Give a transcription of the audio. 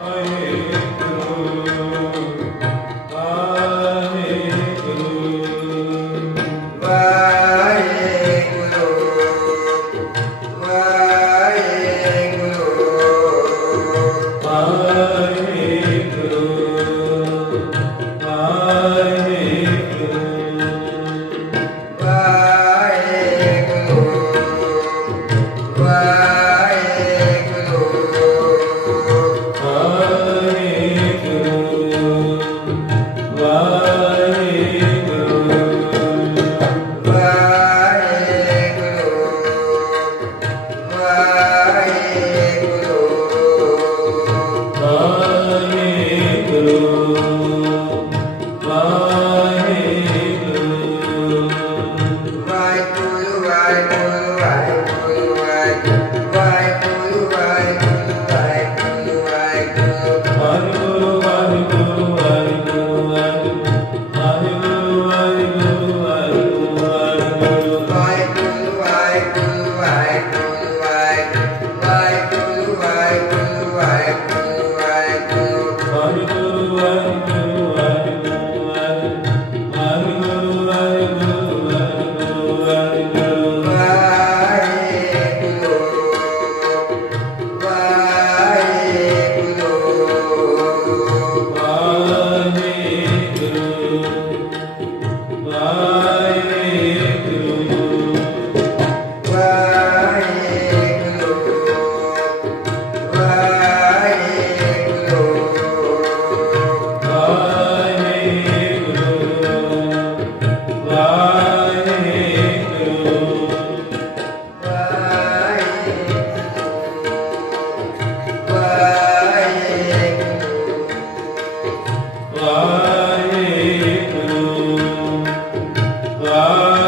Hare Senhor. Waheguru Waheguru 来